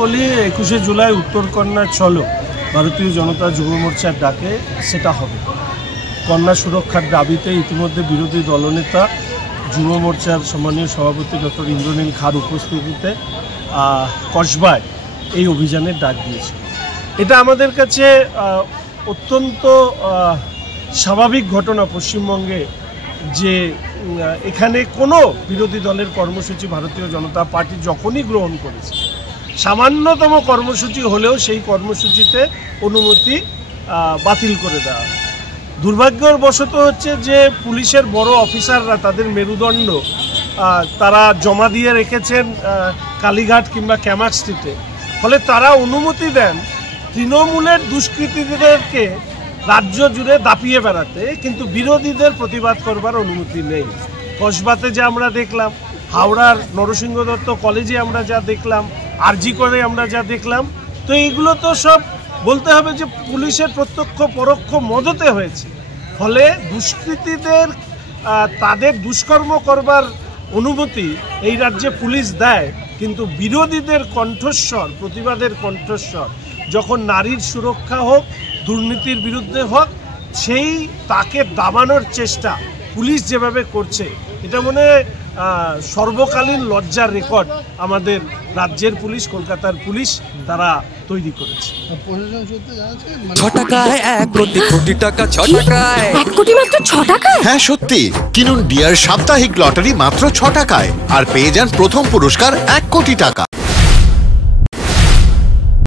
বলি 21শে জুলাই উত্তরকন্যা চলো ভারতীয় জনতা যুব মোর্চার ডাকে সেটা হবে। কন্যা সুরক্ষার দাবিতে ইতিমধ্যে বিরোধী দলনেতা যুব মোর্চার সম্মানীয় সভাপতি ডক্টর ইন্দ্রনীল খার উপস্থিতিতে কসবায় এই অভিযানের ডাক দিয়েছে। এটা আমাদের কাছে অত্যন্ত স্বাভাবিক ঘটনা পশ্চিমবঙ্গে যে এখানে কোনো বিরোধী দলের কর্মসূচি ভারতীয় জনতা পার্টি যখনই গ্রহণ করেছে, সামান্যতম কর্মসূচি হলেও সেই কর্মসূচিতে অনুমতি বাতিল করে দেওয়া হয়। দুর্ভাগ্যবশত হচ্ছে যে পুলিশের বড় অফিসাররা তাদের মেরুদণ্ড তারা জমা দিয়ে রেখেছেন কালীঘাট কিংবা ক্যামাক স্ট্রিটে, ফলে তারা অনুমতি দেন তৃণমূলের দুষ্কৃতীদেরকে রাজ্য জুড়ে দাপিয়ে বেড়াতে, কিন্তু বিরোধীদের প্রতিবাদ করবার অনুমতি নেই। কসবাতে যা আমরা দেখলাম, হাওড়ার নরসিংহ দত্ত কলেজে আমরা যা দেখলাম, আরজি করে আমরা যা দেখলাম, তো এইগুলো তো সব বলতে হবে যে পুলিশের প্রত্যক্ষ পরোক্ষ মদতে হয়েছে। ফলে দুষ্কৃতীদের তাদের দুষ্কর্ম করবার অনুমতি এই রাজ্যে পুলিশ দেয়, কিন্তু বিরোধীদের কণ্ঠস্বর, প্রতিবাদের কণ্ঠস্বর যখন নারীর সুরক্ষা হোক, দুর্নীতির বিরুদ্ধে হোক, সেই তাকে দাবানোর চেষ্টা পুলিশ যেভাবে করছে, এটা মনে হয় সর্বকালীন লজ্জার রেকর্ড আমাদের রাজ্যের পুলিশ, কলকাতার পুলিশ তারা তৈরি করেছে। 6 টাকায় 1 কোটি কোটি টাকা, 6 টাকায় 1 কোটি মাত্র 6 টাকায়। হ্যাঁ সত্যি, কিনুন ডিয়ার সাপ্তাহিক লটারি মাত্র 6 টাকায় আর পেয়ে যান প্রথম পুরস্কার 1 কোটি টাকা।